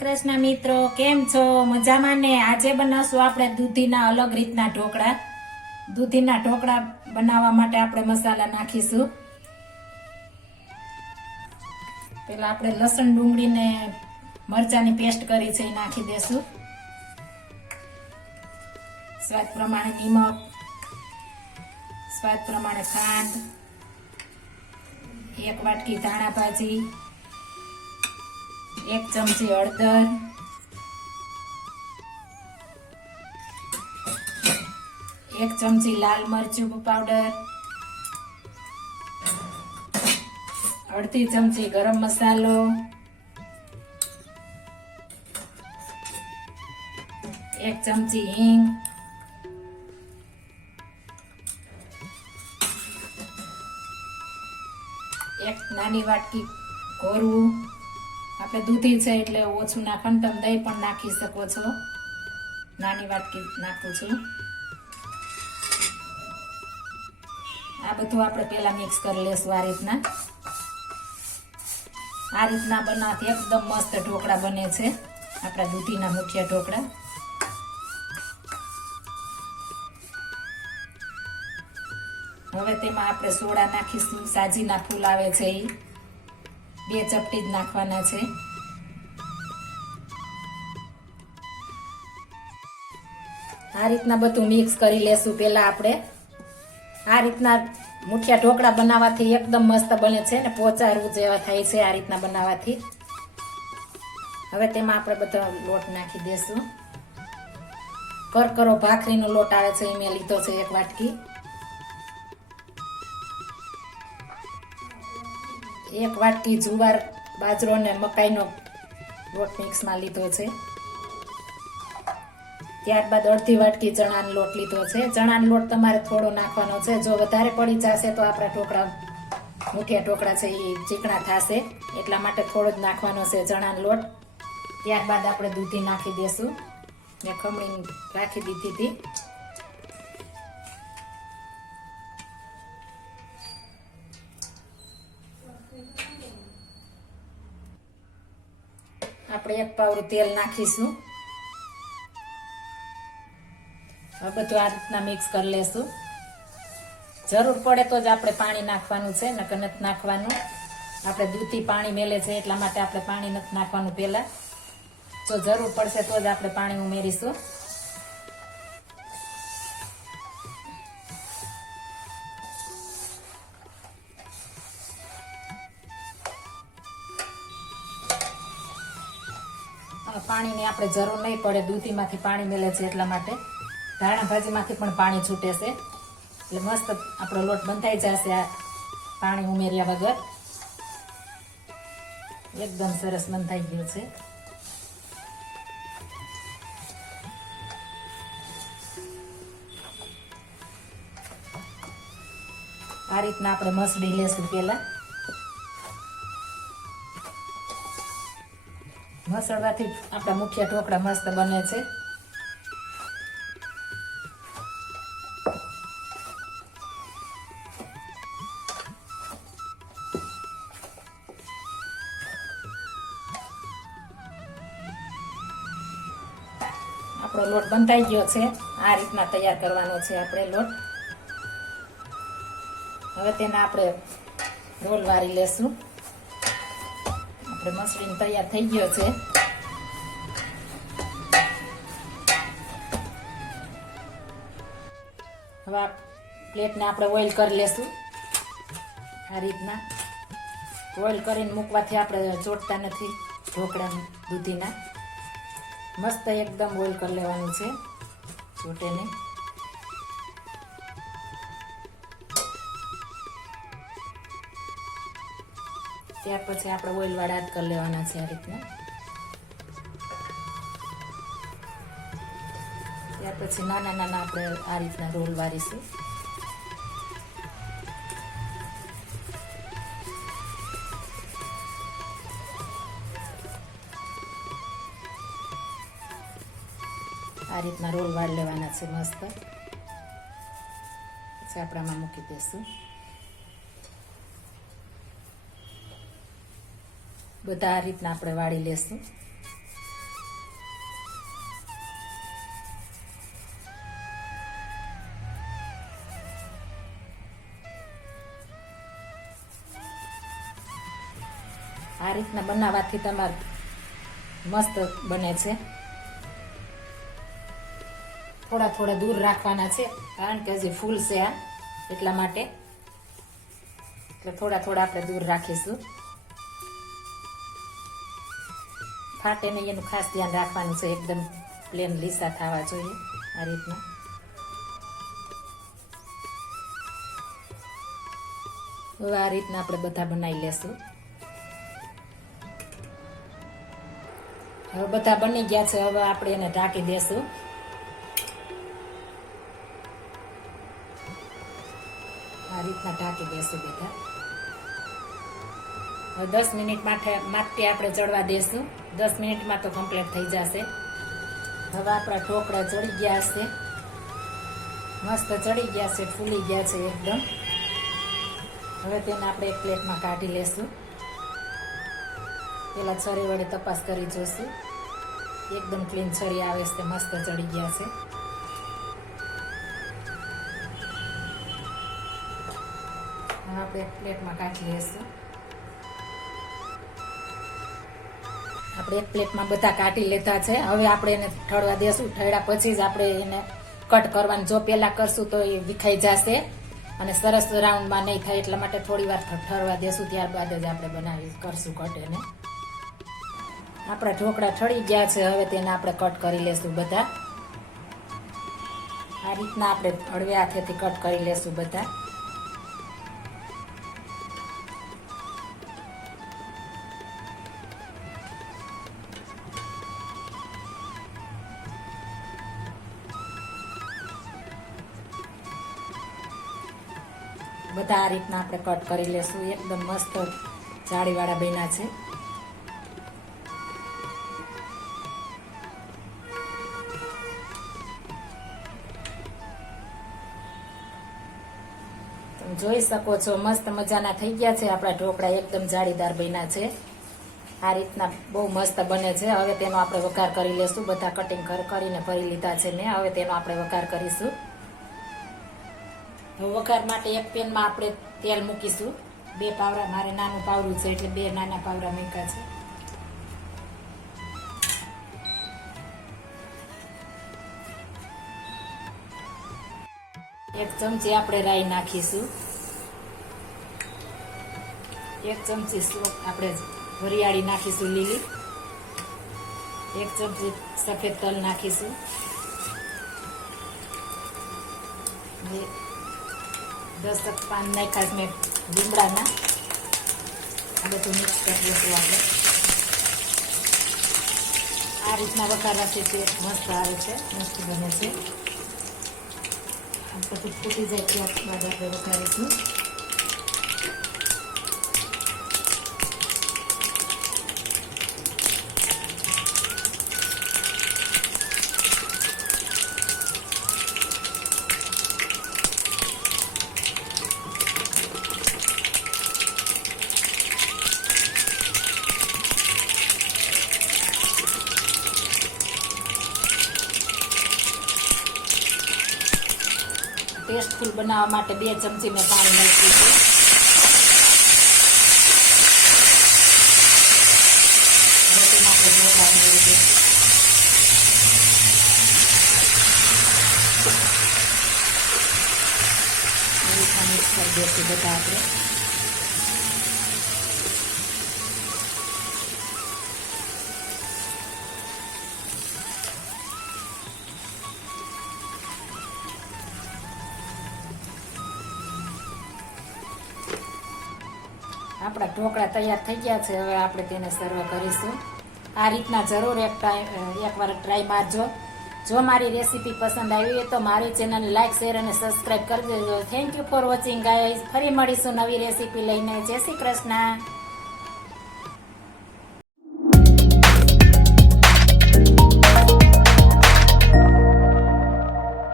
કૃષ્ણ મિત્રો, કેમ છો? મજામાં ને? આજે બનાવશું આપણે દૂધીના અલગ રીતના ઢોકળા. દૂધીના ઢોકળા બનાવવા માટે આપણે મસાલા નાખીશું. પેલા આપણે લસણ, ડુંગળી ને મરચાની પેસ્ટ કરી છે, એ નાખી દેશું. સ્વાદ પ્રમાણે નિમક, સ્વાદ પ્રમાણે ખાંડ, એક વાટકી ધાણા ભાજી એક ચમચી હળદર. એક ચમચી લાલ મરચું પાવડર અડધી ચમચી ગરમ મસાલો. એક ચમચી હિંગ. એક નાની વાટકી કોરવું આપણે દૂધી છે એટલે ઓછું નાખવાનું, તમે દહીં પણ નાખી શકો છો. નાની વાટકી નાખું છું. આ બધું આપણે પહેલાં મિક્સ કરી લેશું આ રીતના. આ રીતના બનાવવાથી એકદમ મસ્ત ઢોકળા બને છે. આપણા દૂધીના મુઠિયા ઢોકળા. હવે તેમાં આપણે સોડા નાખીશું, સાજીના ફૂલ આવે છે એ બે ચપટી જ નાખવાના છે. આ રીતના બધું મિક્સ કરી લેશું પહેલાં આપણે. આ રીતના મુઠિયા ઢોકળા બનાવવાથી એકદમ મસ્ત બને છે ને, પોચારવું જેવા થાય છે આ રીતના બનાવવાથી. હવે તેમાં આપણે બધો લોટ નાખી દેશું. કરકરો ભાખરીનો લોટ આવે છે એ મેં લીધો છે એક વાટકી. એક વાટકી જુવાર બાજરો અને મકાઈનો લોટ મિક્સમાં લીધો છે. ત્યારબાદ અડધી વાટકી ચણાનો લોટ લીધો છે. ચણાનો લોટ તમારે થોડો નાખવાનો છે. જો વધારે પડી જશે તો આપણા ઢોકળા, મુઠિયા ઢોકળા છે એ ચીકણા થશે. એટલા માટે થોડો જ નાખવાનો છે ચણાનો લોટ. ત્યારબાદ આપણે દૂધી નાખી દઈશું મેં ખમણી રાખી દીધી હતી. આપણે એક પાવડું તેલ નાખીશું. હવે બધું આ રીતના મિક્સ કરી લેશું. જરૂર પડે તો જ આપણે પાણી નાખવાનું છે, નકર નથી નાખવાનું. આપણે દૂધથી પાણી મેલે છે, એટલા માટે આપણે પાણી નથી નાખવાનું પહેલા. જો જરૂર પડશે તો જ આપણે પાણી ઉમેરીશું. પાણીની આપણે જરૂર નહીં પડે. દૂધીમાંથી પાણી મેલે છે એટલા માટે. ધાણા ભાજીમાંથી પણ પાણી છૂટે છે. એટલે મસ્ત આપણો લોટ બંધાઈ જશે આ પાણી ઉમેર્યા વગર. એકદમ સરસ બંધાઈ ગયો છે. આ રીતના આપણે મસડી લેશું પેલા મસળવાથી આપણા મુઠિયા ઢોકળા મસ્ત બને છે. આપણો લોટ બંધાઈ ગયો છે. આ રીતના તૈયાર કરવાનો છે આપણે લોટ. હવે તેને આપણે રોલ વારી લેશું. આપણે મશરૂમ તૈયાર થઈ ગયો છે હવે પ્લેટને આપણે ઓઇલ કરી લેશું આ રીતના ઓઇલ કરીને મૂકવાથી આપણે ચોટતા નથી ઢોકળા દૂધીના મસ્ત એકદમ ઓઇલ કરી લેવાનું છે ચોટે નહીં ત્યાર પછી આપણે ઓઇલ વાળા જ કરી લેવાના છે આ રીતના. ત્યાર પછી નાના નાના આપણે આ રીતના રોલ વારીશું આ રીતના રોલ વાળી લેવાના છે મસ્ત. પછી આપણામાં મૂકી દઈશું. બધા આ રીતના આપણે વાળી લેશું. આ રીતના બનાવવાથી તમારે મસ્ત બને છે. થોડા થોડા દૂર રાખવાના છે, કારણ કે હજી ફૂલ છે આ એટલા માટે. એટલે થોડા થોડા આપણે દૂર રાખીશું. ફાટે નહીં, એનું ખાસ ધ્યાન રાખવાનું છે. એકદમ પ્લેન લીસા થવા જોઈએ આ રીતના. હવે આ રીતના આપણે બધા બનાવી લેશું. હવે બધા બની ગયા છે. હવે આપણે એને ઢાંકી દેશું. આ રીતના ઢાંકી દેશું બધા. દસ મિનિટ માટે માટે આપણે ચડવા દેશું. દસ મિનિટમાં તો કમ્પ્લીટ થઈ જશે. હવે આપણા ઢોકળા ચડી ગયા છે. મસ્ત ચડી ગયા છે, ફૂલી ગયા છે એકદમ. હવે તેને આપણે એક પ્લેટમાં કાઢી લેશું. પેલા છરી વડે તપાસ કરી જોઈશું એકદમ ક્લીન છરી આવે છે, મસ્ત ચડી ગયા છે. આપણે એક પ્લેટમાં કાઢી લેશું. આપણે એક પ્લેટમાં બધા કાઢી લેતા છે. હવે આપણે એને ઠળવા દેશું. ઠળ્યા પછી જ આપણે એને કટ કરવાનું. જો પહેલાં કરશું તો એ વિખાઈ જશે અને સરસ રાઉન્ડમાં નહીં થાય એટલા માટે થોડી વાર ઠરવા દેશું. ત્યારબાદ જ આપણે બનાવી કરશું કટ એને. આપણા ઢોકળા ઠળી ગયા છે. હવે તેને આપણે કટ કરી લેશું બધા. આ રીતના આપણે હળવે હાથેથી કટ કરી લેશું બધા. બધા આ રીતના આપણે કટ કરી લેશું. એકદમ મસ્ત જાળીવાળા બન્યા છે. જોઈ શકો છો, મસ્ત મજાના થઈ ગયા છે. આપણા ઢોકળા એકદમ જાળીદાર બન્યા છે. આ રીતના બહુ મસ્ત બને છે. હવે તેનો આપણે વઘાર કરી લેશું. બધા કટિંગ કરીને ભરી લીધા છે ને. હવે તેનો આપણે વઘાર કરીશું. હવે વઘાર માટે એક પેનમાં આપણે તેલ મૂકીશું. બે પાવરા મારે નાનું પાવરું છે એટલે બે નાના પાવડા મૂક્યા છે. એક ચમચી આપણે રાઈ નાખીશું. એક ચમચી આપણે વરિયાળી નાખીશું લીલી. એક ચમચી સફેદ તલ નાખીશું. બે દસ તક પાન નાખ્યા છે મેં લીમડાના આ બધું મિક્સ કરી દઈશું આપણે આ રીતના વઘારવાથી તે મસ્ત આવે છે મસ્ત બને છે આ બધું ફૂટી જાય ત્યારબાદ આપણે વઘારીશું ટેસ્ટફુલ બનાવવા માટે બે ચમચી મેં પાણી નાખ્યું છે. મિક્સ કરી દઈશું. બધા આપણે. આપણા ઢોકળા તૈયાર થઈ ગયા છે. હવે આપણે તેને સર્વ કરીશું. આ રીતના જરૂર એક ટાઈમ એકવાર ટ્રાય મારજો. જો મારી રેસીપી પસંદ આવી હોય તો મારી ચેનલ લાઈક શેર અને સબસ્ક્રાઈબ કરી દેજો. Thank you for watching guys ફરી મળીશું નવી રેસીપી લઈને. જય શ્રી કૃષ્ણ.